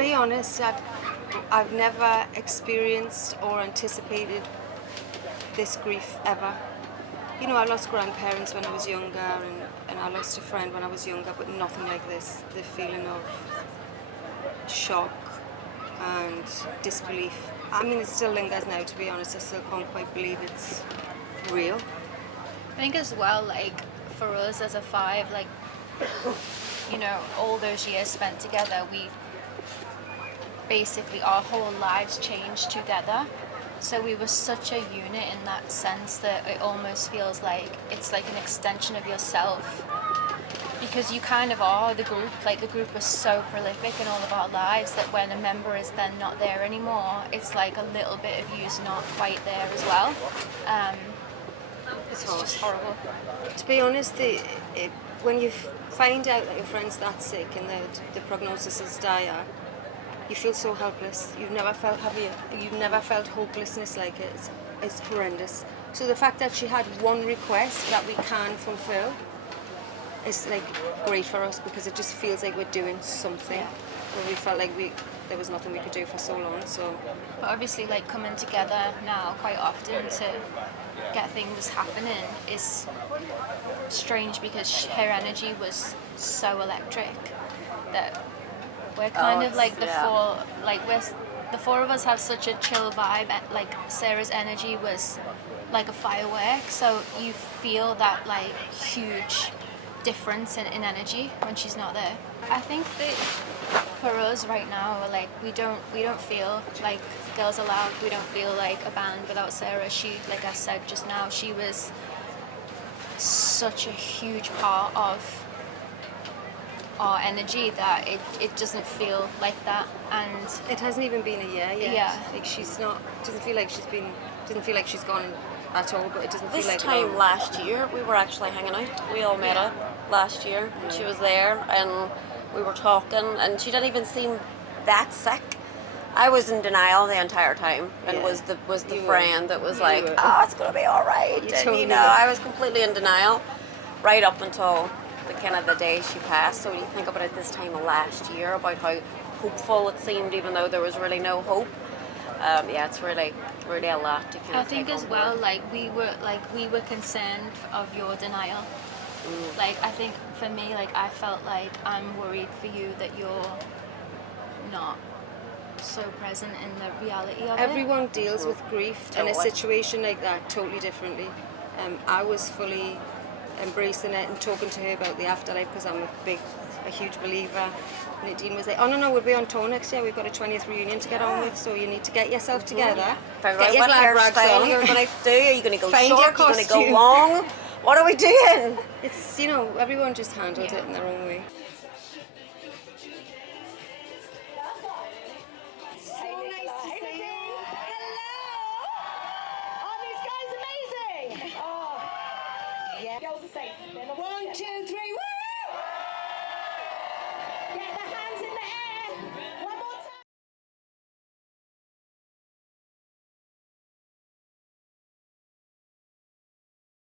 be honest, I've never experienced or anticipated this grief ever. You know, I lost grandparents when I was younger, and I lost a friend when I was younger, but nothing like this. The feeling of shock and disbelief. I mean, it still lingers now, to be honest. I still can't quite believe it's real. I think as well, like, for us as a five, like, you know, all those years spent together, we basically, our whole lives changed together. So we were such a unit in that sense that it almost feels like it's like an extension of yourself. Because you kind of are the group, like the group was so prolific in all of our lives that when a member is then not there anymore, it's like a little bit of you's not quite there as well. It's just horrible. To be honest, when you find out that your friend's that sick and the prognosis is dire, you feel so helpless. You've never felt heavier. You've never felt hopelessness like it. It's horrendous. So the fact that she had one request that we can fulfill is like great for us, because it just feels like we're doing something. Where we felt like there was nothing we could do for so long. So, but obviously, like, coming together now quite often to get things happening is strange, because her energy was so electric that we're kind of like the four of us have such a chill vibe. Like, Sarah's energy was like a firework, so you feel that like huge difference in energy when she's not there. I think that for us right now, like, we don't feel like Girls Aloud. We don't feel like a band without Sarah. She, like I said just now, she was such a huge part of our energy that it doesn't feel like that. And it hasn't even been a year yet. Yeah. Like, doesn't feel like she's gone at all, but it doesn't feel like this time last year we were actually hanging out. We all met up last year. Yeah. She was there and we were talking, and she didn't even seem that sick. I was in denial the entire time, and was the friend that was like, "Oh, it's gonna be all right." I was completely in denial right up until the day she passed. So when you think about it this time of last year, about how hopeful it seemed, even though there was really no hope. It's really a lot to kind of I think take as on well, board. we were concerned of your denial. Like, I think for me, like, I felt like I'm worried for you that you're not so present in the reality of Everyone deals with grief in a situation like that totally differently. I was fully embracing it and talking to her about the afterlife, because I'm a huge believer. Nadine was like, "Oh no, we'll be on tour next year. We've got a 20th reunion to get on with, so you need to get yourself together. Get your glad rags on. You're going to do? Are you going to go Find short? your Are you going to costume. go long? What are we doing?" It's, everyone just handled it in their own way. Girls are safe. 1, 2, 3, woo! Get the hands in the air. 1,